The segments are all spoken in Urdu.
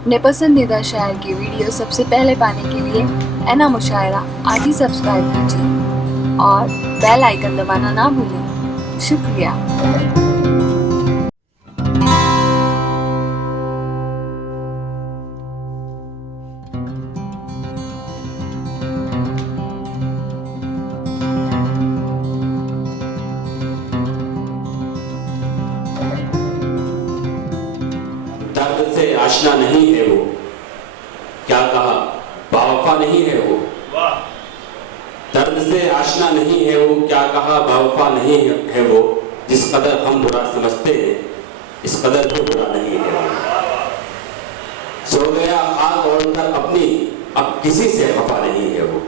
اپنے پسندیدہ شاعر کی ویڈیو سب سے پہلے پانے کے لیے اینا مشاعرہ آج ہی سبسکرائب کیجیے اور بیل آئیکن دبانا نہ بھولیں۔ شکریہ۔ درد سے آشنا نہیں ہے وہ، کیا کہا باوفا نہیں ہے وہ۔ درد سے آشنا نہیں ہے وہ، کیا کہا باوفا نہیں ہے وہ۔ جس قدر ہم برا سمجھتے ہیں اس قدر تو برا نہیں ہے وہ۔ سو گیا خاک اوڑھ کر اپنی، اب کسی سے خفا نہیں ہے وہ۔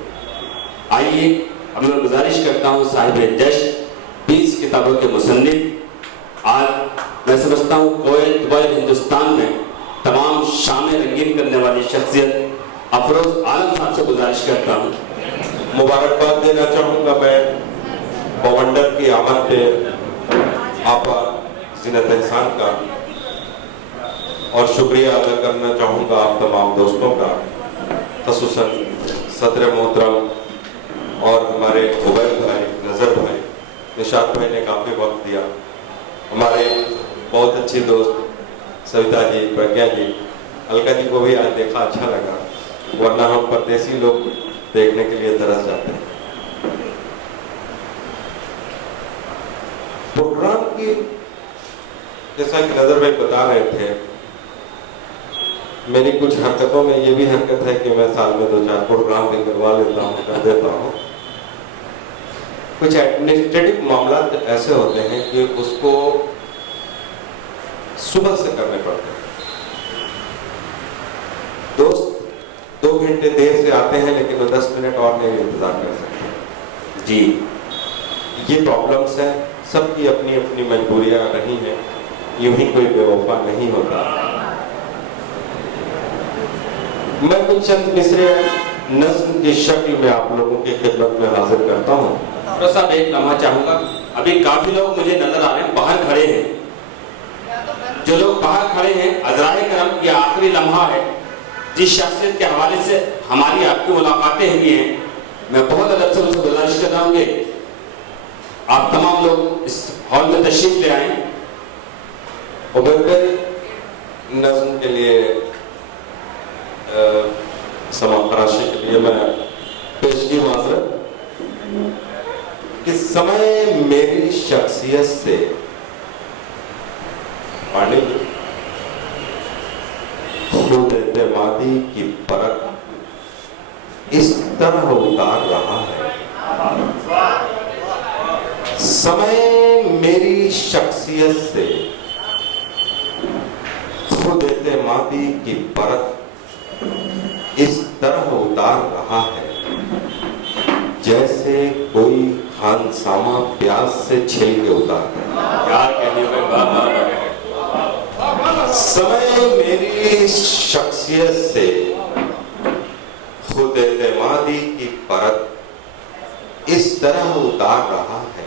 آئیے اب میں گزارش کرتا ہوں صاحب جشن 20 کتابوں کے مصنف، آج میں سمجھتا ہوں کویت دبئی ہندوستان میں تمام شامیں رنگین کرنے والی شخصیت افروز عالم صاحب سے گزارش کرتا ہوں۔ مبارکباد دینا چاہوں گا میں بونڈر کی آمد پہ آپا زینت احسان کا، اور شکریہ ادا کرنا چاہوں گا آپ تمام دوستوں کا، خصوصاً صدر محترم اور ہمارے عبید بھائی، نظر بھائی، نشاد بھائی نے کافی وقت دیا، ہمارے بہت اچھی دوست سویتا جی، پرگیا جی، الکا جی کو بھی آج دیکھا اچھا لگا، ورنہ ہم پردیسی لوگ دیکھنے کے لیے ترس جاتے ہیں۔ پروگرام کی جیسا کہ نظر بھائی بتا رہے تھے، میری کچھ حرکتوں میں یہ بھی حرکت ہے کہ میں سال میں 2-4 پروگرام بھی کروا لیتا ہوں، کر دیتا ہوں۔ کچھ ایڈمنسٹریٹو معاملات ایسے ہوتے ہیں کہ اس کو صبح سے کرنے پڑتے ہیں۔ دوست 2 گھنٹے دیر سے آتے ہیں لیکن وہ 10 منٹ اور نہیں انتظار کر سکتے۔ جی یہ پرابلمس ہیں، سب کی اپنی اپنی مجبوریاں رہی ہیں، یوں ہی کوئی بے وفا نہیں ہوتا۔ میں کچھ چند مصرے نظم کی شکل میں آپ لوگوں کی خدمت میں حاضر کرتا ہوں۔ ڈاکٹر صاحب ایک لمحہ چاہوں گا، ابھی کافی لوگ مجھے نظر آ رہے ہیں باہر کھڑے ہیں۔ جو لوگ باہر کھڑے ہیں، عذرائے کرم یہ آخری لمحہ ہے جس شخصیت کے حوالے سے ہماری آپ کی ملاقاتیں ہوئی ہیں، میں بہت ادب سے ان سے گزارش کر رہا ہوں کہ آپ تمام لوگ اس ہال میں تشریف لے آئیں۔ عبید بھائی نظم کے لیے سما خراشی کے لیے میں پیشگی معذرت کہ سمے میری شخصیت سے پانی خود اعتمادی کی پرکھ اس طرح اتار رہا ہے۔ سمے میری شخصیت سے خود اعتمادی کی پرکھ اس طرح اتار رہا ہے جیسے کوئی خانسامہ پیاز سے چھل کے اتارتا ہے۔ سمے میری شخصیت سے خود اعتمادی کی پرت اس طرح اتار رہا ہے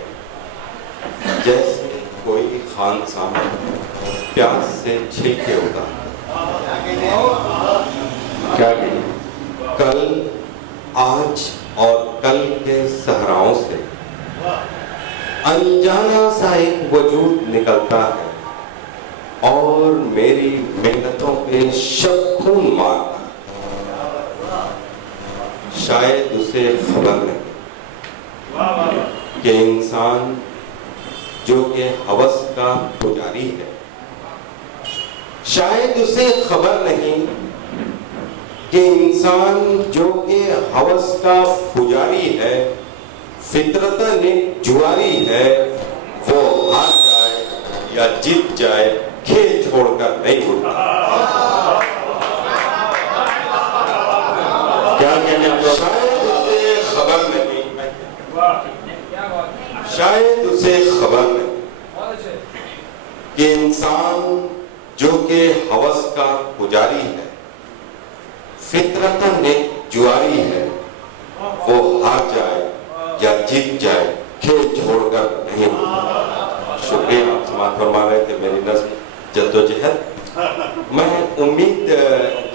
جیسے کوئی خانسامہ پیاز سے چھل کے اتارتا ہے۔ کیا کہ کل، آج اور کل کے صحراؤں سے انجانا سا ایک وجود نکلتا ہے اور میری محنتوں پہ شب خون مارتا ہے۔ شاید اسے خبر نہیں کہ انسان جو کہ ہوس کا پجاری ہے، شاید اسے خبر نہیں کہ انسان جو کہ ہوس کا پجاری ہے، فطرتاً ایک جواری ہے، وہ ہار جائے یا جیت جائے کھیل چھوڑ کر نہیں اٹھتا۔ کیا کہنے آپ لوگ؟ شاید اسے خبر نہیں، شاید اسے خبر نہیں کہ انسان جو کہ ہوس کا پجاری ہے، فطرتاً ایک جواری ہے، وہ ہار جائے یا جیت جائے کھیل چھوڑ کر نہیں اٹھتا۔ شکریہ، آپ سماعت فرما رہے تھے میری نظم جدوجہد۔ میں امید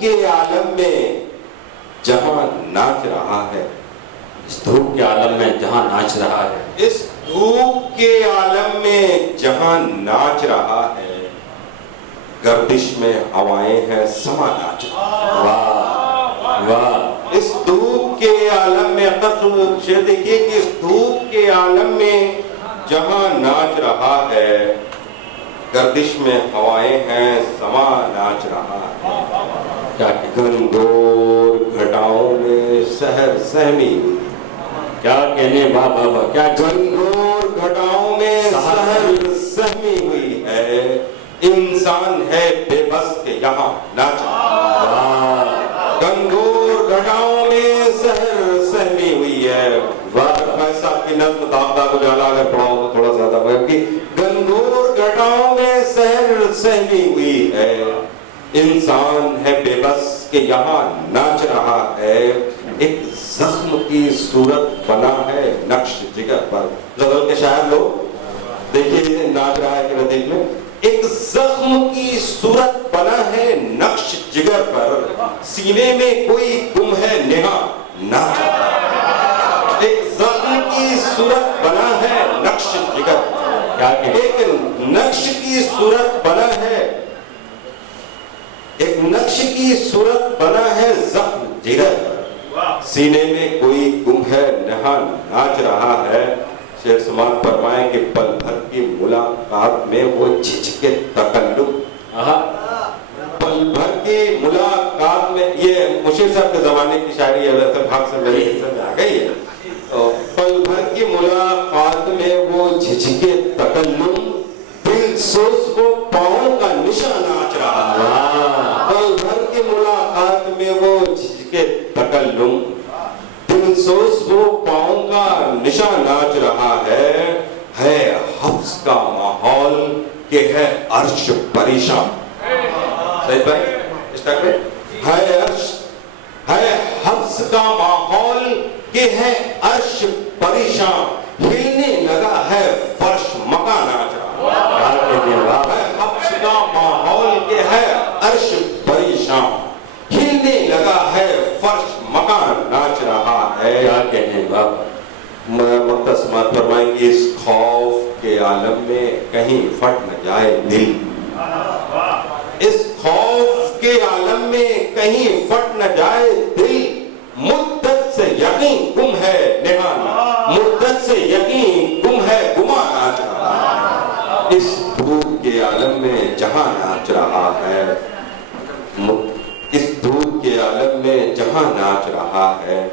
کے عالم میں جہاں ناچ رہا ہے، اس دھوپ کے عالم میں جہاں ناچ رہا ہے، اس دھوپ کے عالم میں جہاں ناچ رہا ہے، گردش میں ہوائیں ہیں سما ناچ رہا ہے۔ واہ واہ، اس دھوپ کے عالم میں شعر دیکھیے کہ اس دھوپ کے عالم میں جہاں ناچ رہا ہے، گردش میں ہوائیں ہیں سما ناچ رہا ہے۔ کیا گنگور گھٹاؤں میں سحر سہمی ہوئی، کیا کہنے، واہ واہ واہ، کیا گنگور گھٹاؤں میں سحر سہمی ہوئی ہے، انسان ہے بے بس کے یہاں ناچ رہا ہے۔ گنگور گھٹاؤں میں سحر سہمی ہوئی ہے۔ فیض صاحب کی نظم داغدہ کو جالا اگر پڑھاؤ تو تھوڑا زیادہ ہوگا کہ گنگور گھٹاؤں میں سحر سہمی ہوئی ہے، انسان ہے بے بس کہ یہاں ناچ رہا ہے، ایک زخم کی صورت بنا ہے نقش جگر پر۔ غزل کے شاعر لوگ دیکھیے ناچ رہا ہے کہ ردیف میں، ایک زخم کی صورت بنا ہے نقش جگر پر، سینے میں کوئی گم ہے نہا ناچ رہا ہے۔ ایک زخم کی صورت بنا ہے نقش جگر، کیا کہ ایک نقش کی صورت بنا ہے، ایک نقش کی صورت بنا ہے زخم جگر پر، سینے میں کوئی گم ہے نہا ناچ رہا ہے۔ شعر سمان فرمائیں کہ پل بھر کی ملاقات میں وہ جھجکے تکلف، پل بھر کی ملاقات میں، یہ مشیر صاحب کے زمانے کی شاعری ہے، ویسے بھاگ سے میرے حصے میں آ گئی ہے۔ پل بھر کی ملاقات میں وہ جھجکے تکلف، دل سوز کو پاؤں کا نشان ناچ رہا ہے۔ پل بھر کی ملاقات میں وہ جھجکے تکلف، دل سوز وہ پاؤں کا نشان ناچ رہا ہے حبس کا ماحول کہ ہے عرش پریشان۔ صحیح بھائی اس تک میں ہے حبس کا ماحول کہ ہے عرش پریشان، ہلنے لگا ہے فرش مکان ناچ رہا ہے۔ حبس کا ماحول کہ ہے عرش پریشان، ہلنے لگا ہے فرش مکان ناچ رہا ہے۔ کیا کہنے بابا، مختصمات فرمائیں کہ اس خوف کے عالم میں کہیں پھٹ نہ جائے دل، اس خوف کے عالم میں کہیں پھٹ نہ جائے دل، مدت سے یقین گم ہے نہانا، مدت سے یقین گم ہے گما ناچ رہا ہے۔ اس دھوپ کے عالم میں جہاں ناچ رہا ہے، اس دھوپ کے عالم میں جہاں ناچ رہا ہے،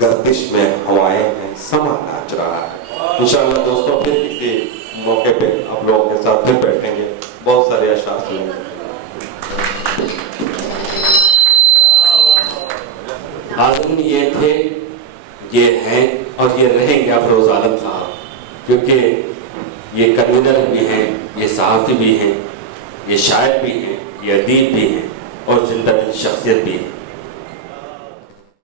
گردش میں ہوائیں ہیں سما ناچ رہا ہے۔ انشاءاللہ دوستوں پھر کسی موقع پہ آپ لوگوں کے ساتھ پھر بیٹھیں گے، بہت سارے اشعار سنیں گے۔ آدمی یہ تھے، یہ ہیں اور یہ رہیں گے افروز عالم صاحب، کیونکہ یہ کنوینر بھی ہیں، یہ صحافی بھی ہیں، یہ شاعر بھی ہیں، یہ ادیب بھی ہیں اور زندہ دل شخصیت بھی ہیں۔